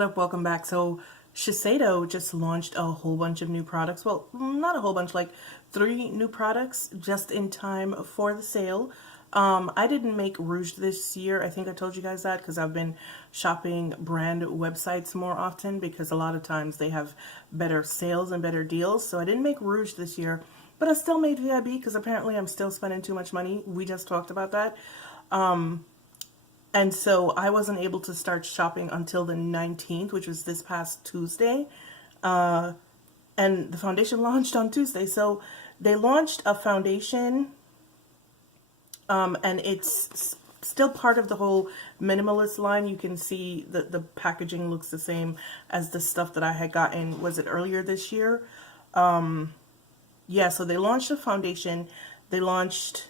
what up? Welcome back. So Shiseido just launched a whole bunch of new products. Well, not a whole bunch, like 3 new products just in time for the sale. I didn't make Rouge this year. I think I told you guys that because I've been shopping brand websites more often because a lot of times they have better sales and better deals. So I didn't make Rouge this year, but I still made VIB because apparently I'm still spending too much money. We just talked about that. And so I wasn't able to start shopping until the 19th, which was this past Tuesday. And the foundation launched on Tuesday. So they launched a foundation, and it's still part of the whole minimalist line. You can see that the packaging looks the same as the stuff that I had gotten, was it earlier this year? Yeah, so they launched a foundation. They launched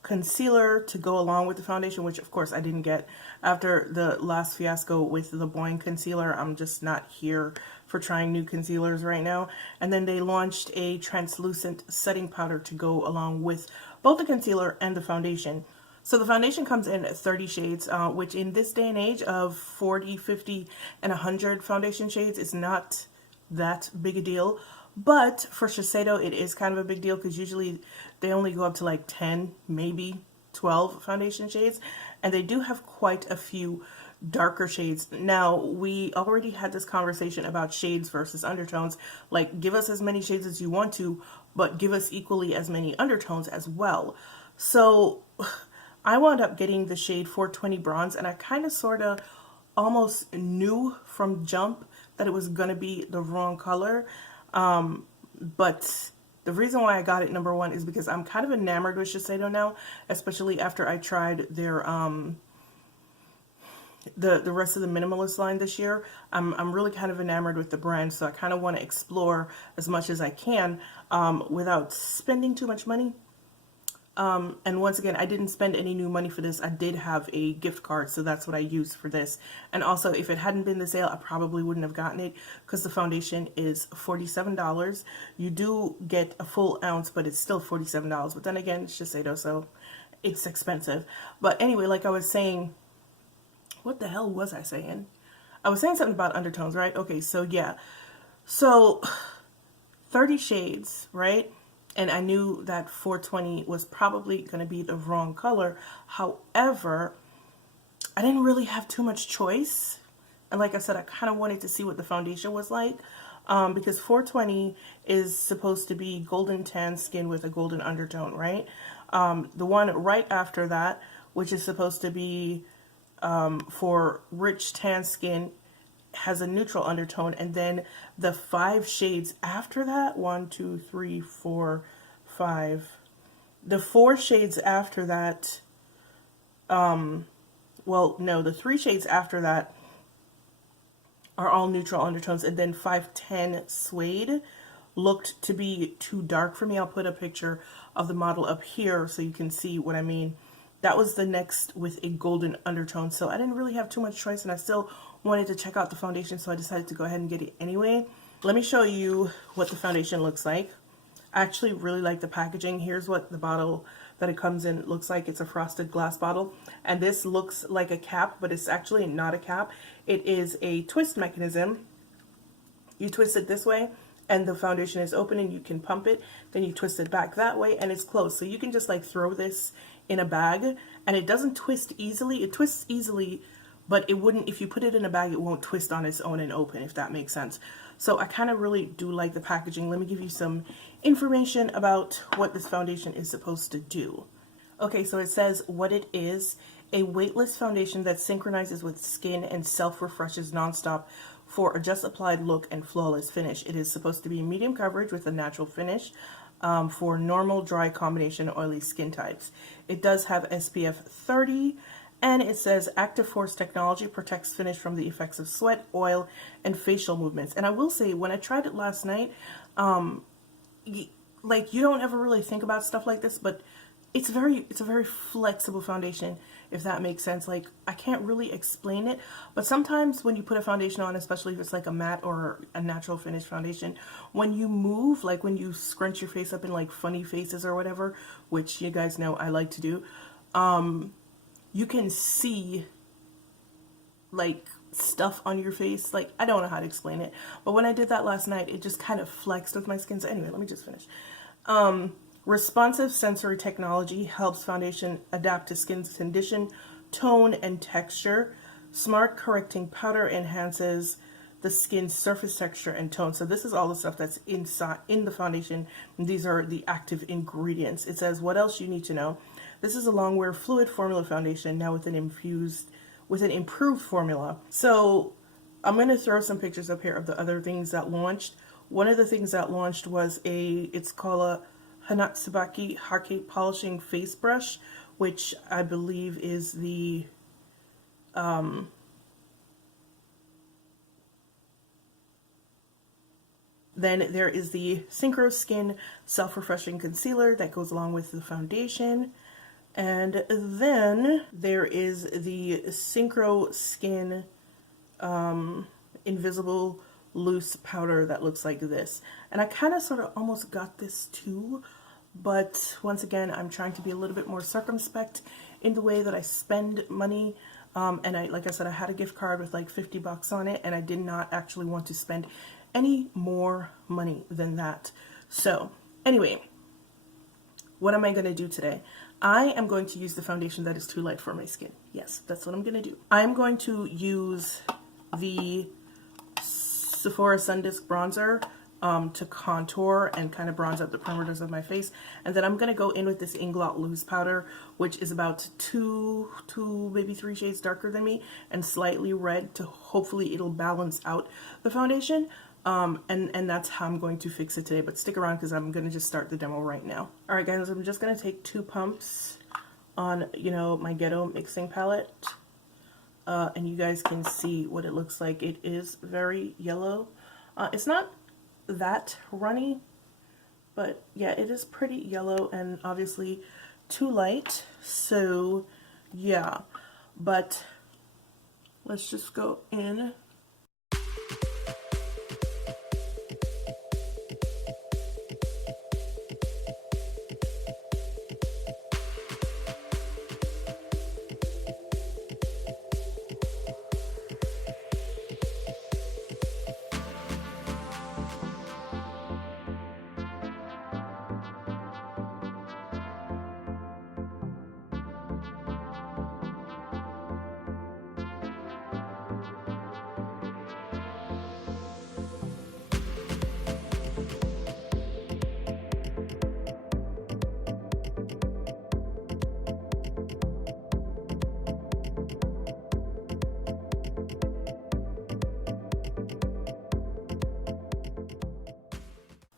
concealer to go along with the foundation, which of course I didn't get after the last fiasco with the Boing concealer. I'm just not here for trying new concealers right now. And then they launched a translucent setting powder to go along with both the concealer and the foundation. So the foundation comes in 30 shades, which in this day and age of 40, 50, and 100 foundation shades is not that big a deal. But for Shiseido, it is kind of a big deal because usually they only go up to like 10, maybe 12 foundation shades. And they do have quite a few darker shades. Now, we already had this conversation about shades versus undertones. Like, give us as many shades as you want to, but give us equally as many undertones as well. So I wound up getting the shade 420 Bronze, and I kind of sort of almost knew from jump that it was going to be the wrong color. But the reason why I got it number 1 is because I'm kind of enamored with Shiseido now, especially after I tried their the rest of the minimalist line this year. I'm really kind of enamored with the brand, so I kind of want to explore as much as I can without spending too much money. And once again, I didn't spend any new money for this. I did have a gift card, so that's what I used for this. And also, if it hadn't been the sale, I probably wouldn't have gotten it because the foundation is $47. You do get a full ounce, but it's still $47. But then again, it's Shiseido, so it's expensive. But anyway, like I was saying, what the hell was I saying? I was saying something about undertones, right? Okay, so yeah. So 30 shades, right? And I knew that 420 was probably going to be the wrong color. However, I didn't really have too much choice. And like I said, I kind of wanted to see what the foundation was like. Because 420 is supposed to be golden tan skin with a golden undertone, right? The one right after that, which is supposed to be for rich tan skin, has a neutral undertone, and then the 5 shades after that, 1, 2, 3, 4, 5, the 4 shades after that, well, no, the 3 shades after that are all neutral undertones, and then 510 Suede looked to be too dark for me. I'll put a picture of the model up here so you can see what I mean. That was the next with a golden undertone, so I didn't really have too much choice, and I still wanted to check out the foundation, so I decided to go ahead and get it anyway. Let me show you what the foundation looks like. I actually really like the packaging. Here's what the bottle that it comes in looks like. It's a frosted glass bottle, and this looks like a cap, but it's actually not a cap. It is a twist mechanism. You twist it this way, and the foundation is open, and you can pump it. Then you twist it back that way, and it's closed. So you can just like throw this in a bag, and it doesn't twist easily. It twists easily, but it wouldn't, if you put it in a bag, it won't twist on its own and open, if that makes sense. So I kind of really do like the packaging. Let me give you some information about what this foundation is supposed to do. Okay, so it says what it is: a weightless foundation that synchronizes with skin and self-refreshes nonstop for a just applied look and flawless finish. It is supposed to be medium coverage with a natural finish for normal, dry, combination, oily skin types. It does have SPF 30, and it says Active Force technology protects finish from the effects of sweat, oil, and facial movements. And I will say, when I tried it last night, like, you don't ever really think about stuff like this, but it's a very flexible foundation, if that makes sense. Like, I can't really explain it, but sometimes when you put a foundation on, especially if it's like a matte or a natural finish foundation, when you move, like when you scrunch your face up in like funny faces or whatever, which you guys know I like to do, you can see like stuff on your face. Like, I don't know how to explain it, but when I did that last night, it just kind of flexed with my skin. So anyway, let me just finish. Responsive sensory technology helps foundation adapt to skin's condition, tone, and texture. Smart correcting powder enhances the skin's surface texture and tone. So this is all the stuff that's inside in the foundation. These are the active ingredients. It says, what else you need to know? This is a long-wear fluid formula foundation, now with an improved formula. So I'm going to throw some pictures up here of the other things that launched. One of the things that launched was it's called a Hanatsubaki Hake Polishing Face Brush, which I believe is the then there is the Synchroskin Self-Refreshing Concealer that goes along with the foundation. And then there is the Synchroskin Invisible Loose Powder that looks like this. And I kind of sort of almost got this too, but once again, I'm trying to be a little bit more circumspect in the way that I spend money. And like I said, I had a gift card with like 50 bucks on it, and I did not actually want to spend any more money than that. So anyway, what am I going to do today? I am going to use the foundation that is too light for my skin. Yes, that's what I'm going to do. I'm going to use the Sephora Sun Disc Bronzer to contour and kind of bronze up the perimeters of my face. And then I'm going to go in with this Inglot Loose Powder, which is about two, maybe 3 shades darker than me and slightly red, to hopefully it'll balance out the foundation. And that's how I'm going to fix it today, but stick around because I'm going to just start the demo right now. Alright guys, I'm just going to take 2 pumps on, my Ghetto mixing palette, and you guys can see what it looks like. It is very yellow. It's not that runny, but yeah, it is pretty yellow and obviously too light, so yeah, but let's just go in.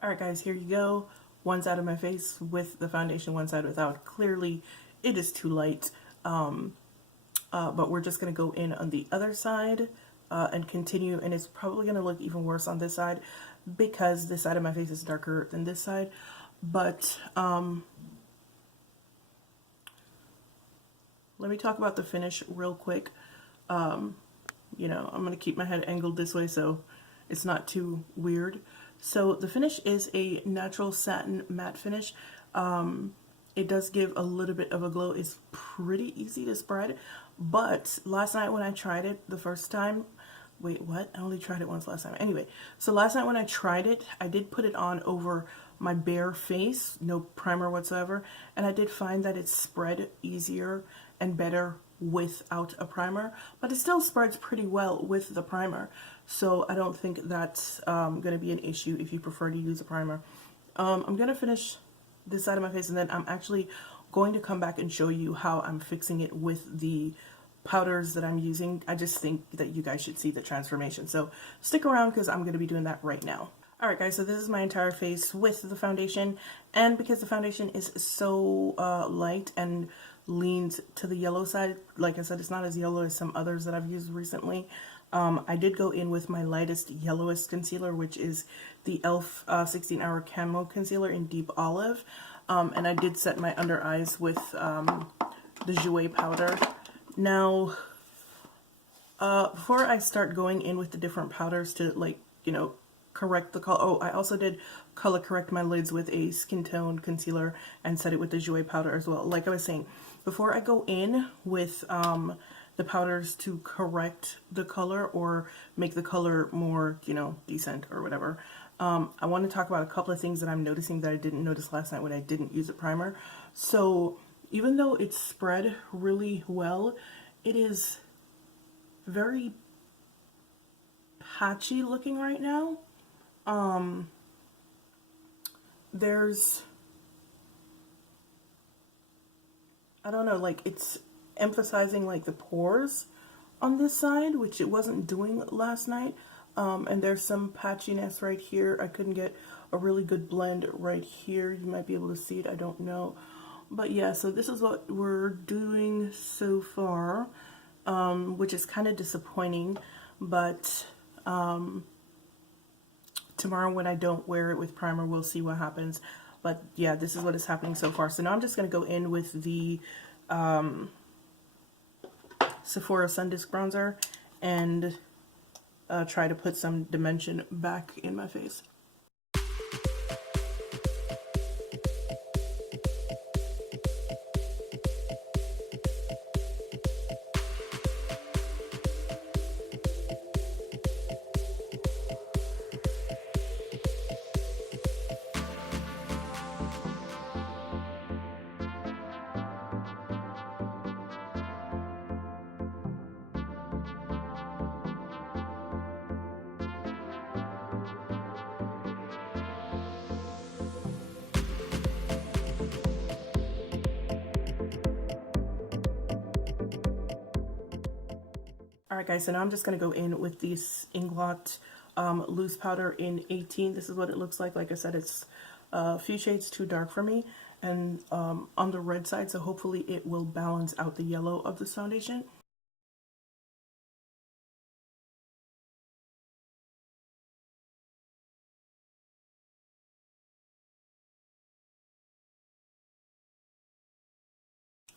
Alright guys, here you go. One side of my face with the foundation, one side without. Clearly, it is too light. But we're just going to go in on the other side and continue. And it's probably going to look even worse on this side because this side of my face is darker than this side. But let me talk about the finish real quick. I'm going to keep my head angled this way so it's not too weird. So the finish is a natural satin matte finish. It does give a little bit of a glow. It's pretty easy to spread, but last night when I tried it the first time, wait, what? I only tried it once last time. Anyway, so last night when I tried it, I did put it on over my bare face, no primer whatsoever, and I did find that it spread easier and better without a primer, but it still spreads pretty well with the primer. So I don't think that's going to be an issue if you prefer to use a primer. I'm going to finish this side of my face, and then I'm actually going to come back and show you how I'm fixing it with the powders that I'm using. I just think that you guys should see the transformation. So stick around because I'm going to be doing that right now. Alright guys, so this is my entire face with the foundation, and because the foundation is so light and leans to the yellow side, like I said, it's not as yellow as some others that I've used recently. I did go in with my lightest, yellowest concealer, which is the e.l.f. 16 Hour Camo Concealer in Deep Olive. And I did set my under eyes with the Jouer powder. Now, before I start going in with the different powders to, correct the color. Oh, I also did color correct my lids with a skin tone concealer and set it with the Jouer powder as well. Like I was saying, before I go in with the the powders to correct the color or make the color more, you know, decent or whatever. I want to talk about a couple of things that I'm noticing that I didn't notice last night when I didn't use a primer. So even though it's spread really well, it is very patchy looking right now. There's, I don't know, like it's emphasizing like the pores on this side, which it wasn't doing last night. And there's some patchiness right here. I couldn't get a really good blend right here. You might be able to see it, I don't know. But yeah, so this is what we're doing so far, which is kind of disappointing. But tomorrow when I don't wear it with primer, we'll see what happens. But yeah, this is what is happening so far. So now I'm just going to go in with the Sephora Sun Disc Bronzer and try to put some dimension back in my face. Alright guys, so now I'm just going to go in with this Inglot loose powder in 18. This is what it looks like. Like I said, it's a few shades too dark for me and on the red side, so hopefully it will balance out the yellow of this foundation.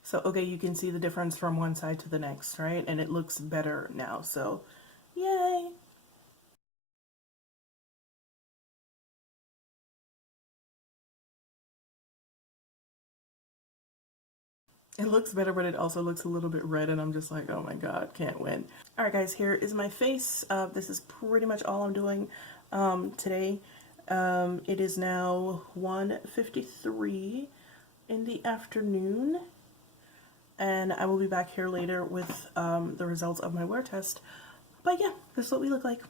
So, okay, you can see the difference from one side to the next, right? And it looks better now, so yay! It looks better, but it also looks a little bit red, and I'm just like, oh my god, can't win. Alright guys, here is my face. This is pretty much all I'm doing today. It is now 1:53 in the afternoon. And I will be back here later with the results of my wear test. But yeah, this is what we look like.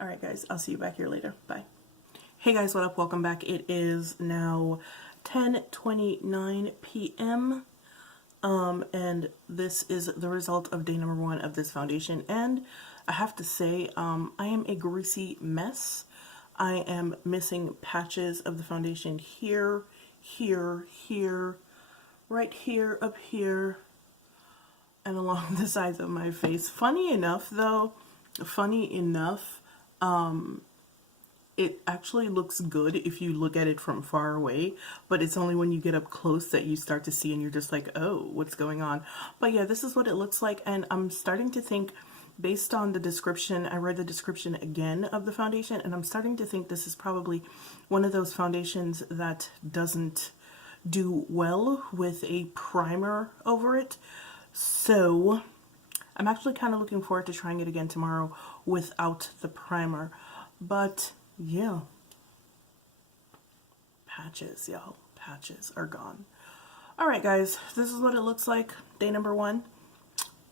Alright guys, I'll see you back here later. Bye. Hey guys, what up? Welcome back. It is now 10:29 p.m. And this is the result of day number 1 of this foundation. And I have to say, I am a greasy mess. I am missing patches of the foundation here, here, here, right here, up here, and along the sides of my face. Funny enough, though, it actually looks good if you look at it from far away, but it's only when you get up close that you start to see and you're just like, oh, what's going on? But yeah, this is what it looks like, and I'm starting to think, based on the description, I read the description again of the foundation, and I'm starting to think this is probably one of those foundations that doesn't do well with a primer over it. So I'm actually kind of looking forward to trying it again tomorrow without the primer. But yeah, patches, y'all, patches are gone. Alright guys, this is what it looks like day number 1,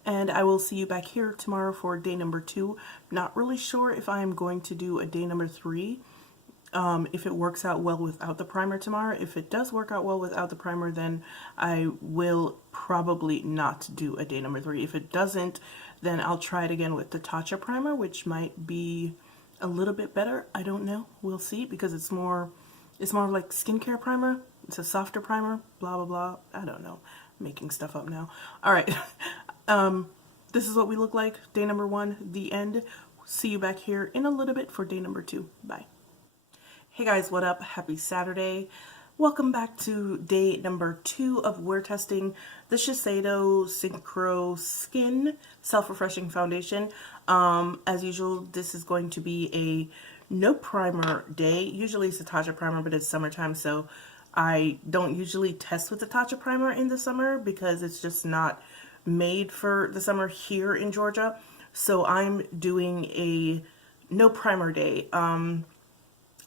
and I will see you back here tomorrow for day number 2. Not really sure if I am going to do a day number 3. If it works out well without the primer tomorrow. If it does work out well without the primer, then I will probably not do a day number 3. If it doesn't, then I'll try it again with the Tatcha primer, which might be a little bit better. I don't know. We'll see, because it's more like skincare primer. It's a softer primer, blah, blah, blah. I don't know. I'm making stuff up now. All right. This is what we look like. Day number 1, the end. See you back here in a little bit for day number 2. Bye. Hey guys, what up? Happy Saturday. Welcome back to day number 2 of wear testing the Shiseido Synchroskin Self-Refreshing Foundation. As usual, this is going to be a no primer day. Usually it's a Tatcha primer, but it's summertime, so I don't usually test with the Tatcha primer in the summer because it's just not made for the summer here in Georgia. So I'm doing a no primer day.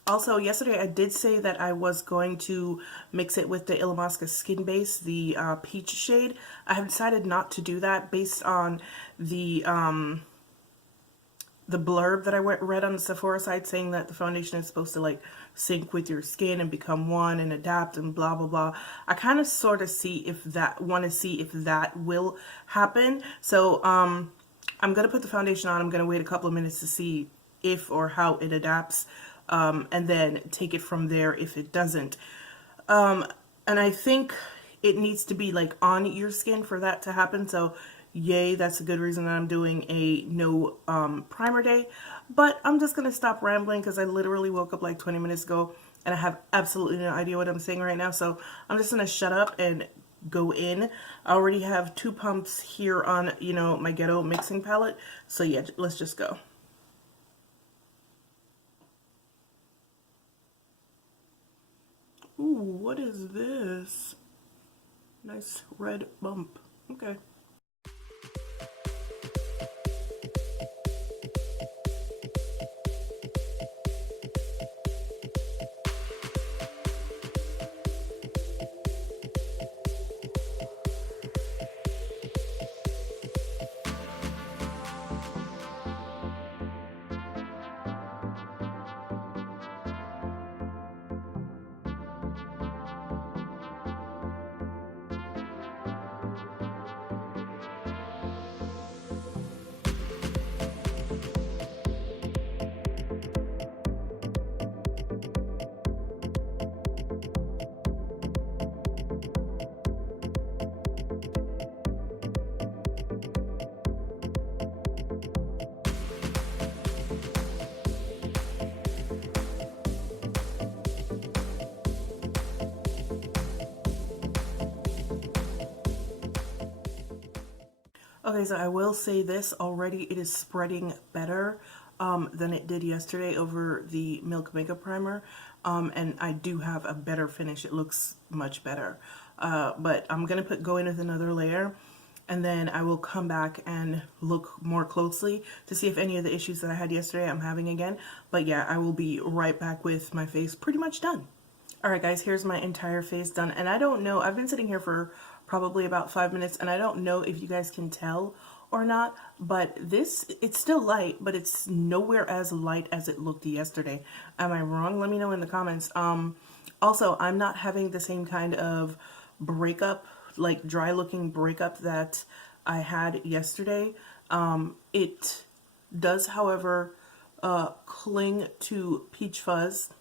Also, yesterday I did say that I was going to mix it with the Illamasqua Skin Base, the peach shade. I have decided not to do that based on the blurb that I read on the Sephora site saying that the foundation is supposed to like sync with your skin and become one and adapt and blah blah blah. I kind of sort of want to see if that will happen. So I'm gonna put the foundation on. I'm gonna wait a couple of minutes to see if or how it adapts, and then take it from there if it doesn't. And I think it needs to be like on your skin for that to happen. So yay, that's a good reason that I'm doing a no primer day. But I'm just gonna stop rambling because I literally woke up like 20 minutes ago and I have absolutely no idea what I'm saying right now. So I'm just gonna shut up and go in. I already have 2 pumps here on, you know, my ghetto mixing palette. So yeah, let's just go. Ooh, what is this? Nice red bump. Okay. Okay, so I will say this already, it is spreading better than it did yesterday over the Milk Makeup Primer. And I do have a better finish. It looks much better. But I'm going to go in with another layer, and then I will come back and look more closely to see if any of the issues that I had yesterday I'm having again. But yeah, I will be right back with my face pretty much done. Alright guys, here's my entire face done, and I don't know, I've been sitting here for probably about 5 minutes, and I don't know if you guys can tell or not, but it's still light, but it's nowhere as light as it looked yesterday. Am I wrong? Let me know in the comments. Also, I'm not having the same kind of breakup, like dry looking breakup that I had yesterday. It does, however, cling to Peach Fuzz.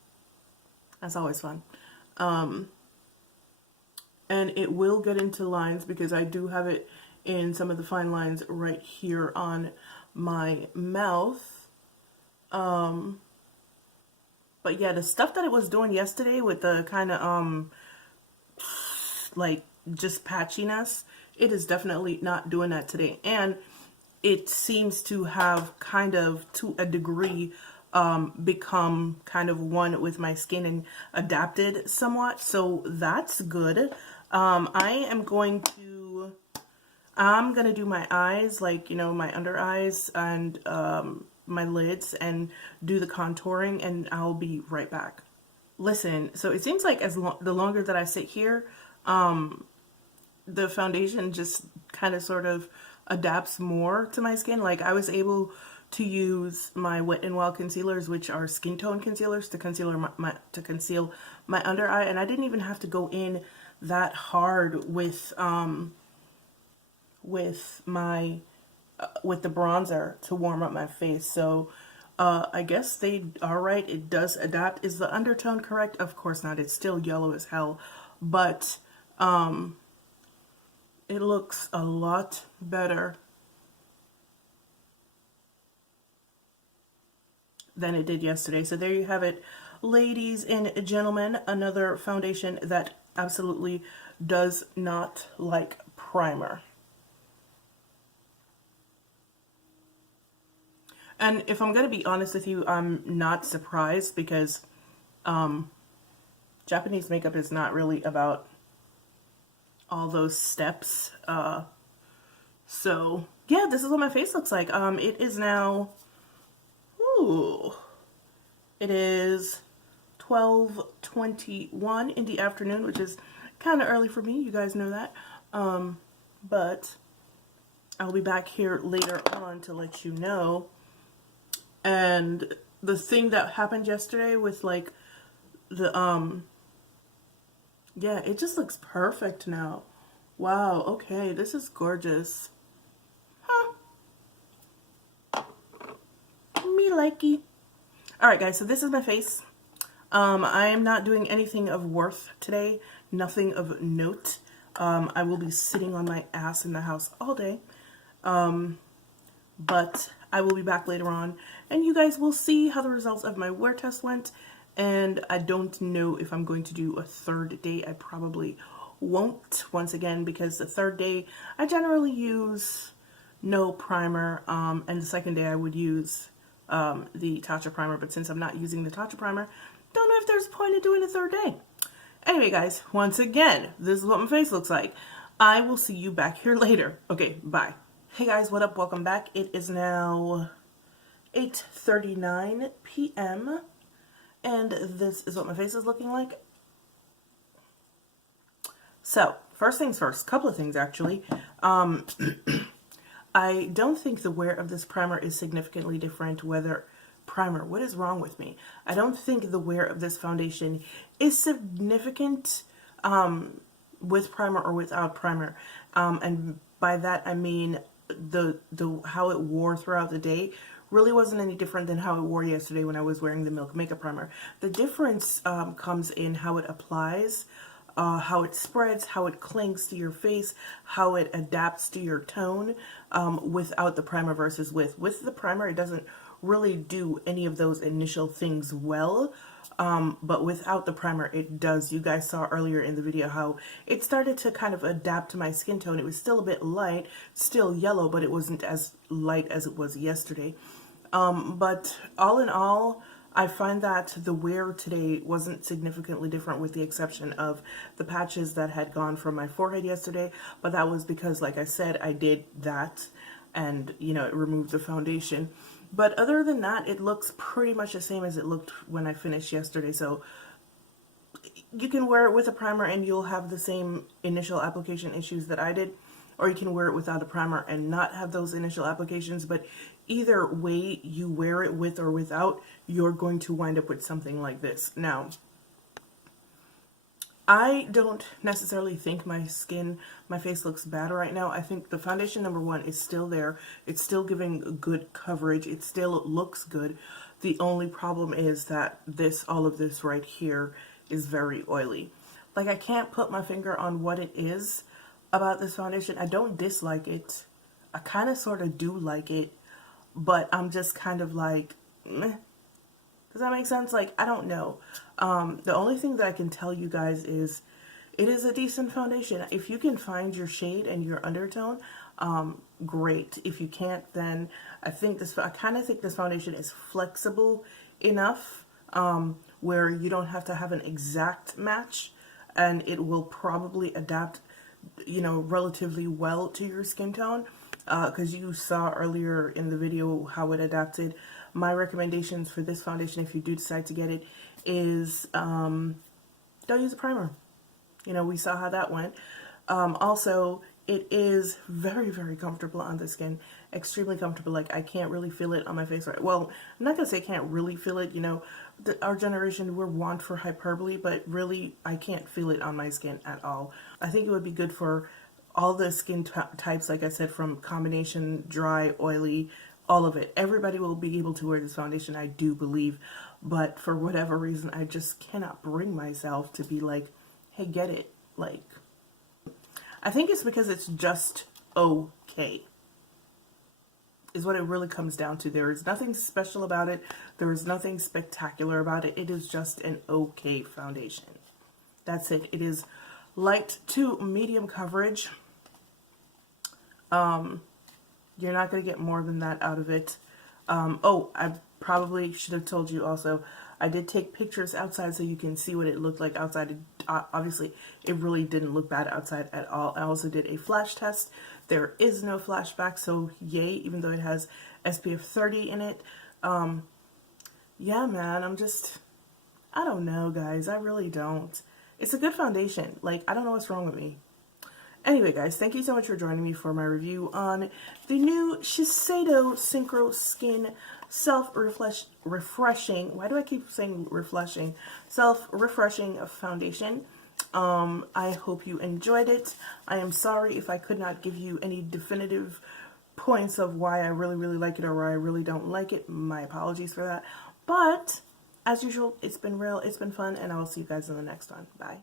That's always fun. And it will get into lines because I do have it in some of the fine lines right here on my mouth. But yeah, the stuff that it was doing yesterday with the kind of like just patchiness, it is definitely not doing that today. And it seems to have kind of, to a degree, become kind of one with my skin and adapted somewhat, so that's good. I'm gonna do my eyes, like, you know, my under eyes and my lids, and do the contouring, and I'll be right back. Listen, so it seems like the longer that I sit here, the foundation just kind of sort of adapts more to my skin. Like, I was able to use my Wet n Wild concealers, which are skin tone concealers, to conceal my under eye, and I didn't even have to go in that hard with my with the bronzer to warm up my face. So I guess they are right. It does adapt. Is the undertone correct? Of course not. It's still yellow as hell, but it looks a lot better than it did yesterday. So there you have it, ladies and gentlemen, another foundation that absolutely does not like primer. And if I'm going to be honest with you, I'm not surprised, because Japanese makeup is not really about all those steps. So yeah, this is what my face looks like. It is now, ooh, it is 12:21 in the afternoon, which is kind of early for me. You guys know that. But I'll be back here later on to let you know. And the thing that happened yesterday with like the yeah, it just looks perfect now. Wow, okay, this is gorgeous. Huh. Me likey. Alright guys, so this is my face. I am not doing anything of worth today. Nothing of note. I will be sitting on my ass in the house all day. But I will be back later on and you guys will see how the results of my wear test went. And I don't know if I'm going to do a third day. I probably won't, once again, because the third day I generally use no primer, and the second day I would use the Tatcha primer, but since I'm not using the Tatcha primer, don't know if there's a point in doing a third day. Anyway guys, once again, this is what my face looks like. I will see you back here later. Okay, bye. Hey guys, what up? Welcome back. It is now 8:39 p.m. and this is what my face is looking like. So, first things first, couple of things actually. I don't think the wear of this primer is significantly different whether primer. What is wrong with me? I don't think the wear of this foundation is significant with primer or without primer. And by that I mean the how it wore throughout the day really wasn't any different than how it wore yesterday when I was wearing the Milk Makeup Primer. The difference comes in how it applies, how it spreads, how it clings to your face, how it adapts to your tone without the primer versus with. With the primer, it doesn't really do any of those initial things well, but without the primer, it does. You guys saw earlier in the video how it started to kind of adapt to my skin tone. It was still a bit light, still yellow, but it wasn't as light as it was yesterday. But all in all, I find that the wear today wasn't significantly different with the exception of the patches that had gone from my forehead yesterday, but that was because, like I said, I did that and, you know, it removed the foundation. But other than that, it looks pretty much the same as it looked when I finished yesterday, so you can wear it with a primer and you'll have the same initial application issues that I did, or you can wear it without a primer and not have those initial applications, but either way you wear it with or without, you're going to wind up with something like this. Now, I don't necessarily think my face looks bad right now. I think the foundation, number one, is still there. It's still giving good coverage. It still looks good. The only problem is that all of this right here is very oily. Like, I can't put my finger on what it is about this foundation. I don't dislike it. I kind of sort of do like it, but I'm just kind of like, meh. Does that make sense? Like, I don't know. The only thing that I can tell you guys is it is a decent foundation. If you can find your shade and your undertone, great. If you can't, then I kind of think this foundation is flexible enough where you don't have to have an exact match, and it will probably adapt, you know, relatively well to your skin tone. Because you saw earlier in the video how it adapted. My recommendations for this foundation, if you do decide to get it, is don't use a primer. You know, we saw how that went. Also, it is very, very comfortable on the skin. Extremely comfortable. Like, I can't really feel it on my face right. Well, I'm not going to say I can't really feel it. You know, our generation, we're wont for hyperbole, but really, I can't feel it on my skin at all. I think it would be good for all the skin types, like I said, from combination, dry, oily, all of it. Everybody will be able to wear this foundation, I do believe. But for whatever reason, I just cannot bring myself to be like, hey, get it. Like, I think it's because it's just okay, is what it really comes down to. There is nothing special about it. There is nothing spectacular about it. It is just an okay foundation. That's it. It is light to medium coverage. You're not going to get more than that out of it. Oh, I probably should have told you also, I did take pictures outside so you can see what it looked like outside. Obviously, it really didn't look bad outside at all. I also did a flash test. There is no flashback, so yay, even though it has SPF 30 in it. Yeah, man, I don't know, guys. I really don't. It's a good foundation. Like, I don't know what's wrong with me. Anyway, guys, thank you so much for joining me for my review on the new Shiseido Synchroskin Self-Refreshing, why do I keep saying refreshing? Self-Refreshing Foundation. I hope you enjoyed it. I am sorry if I could not give you any definitive points of why I really, really like it or why I really don't like it. My apologies for that. But, as usual, it's been real, it's been fun, and I will see you guys in the next one. Bye.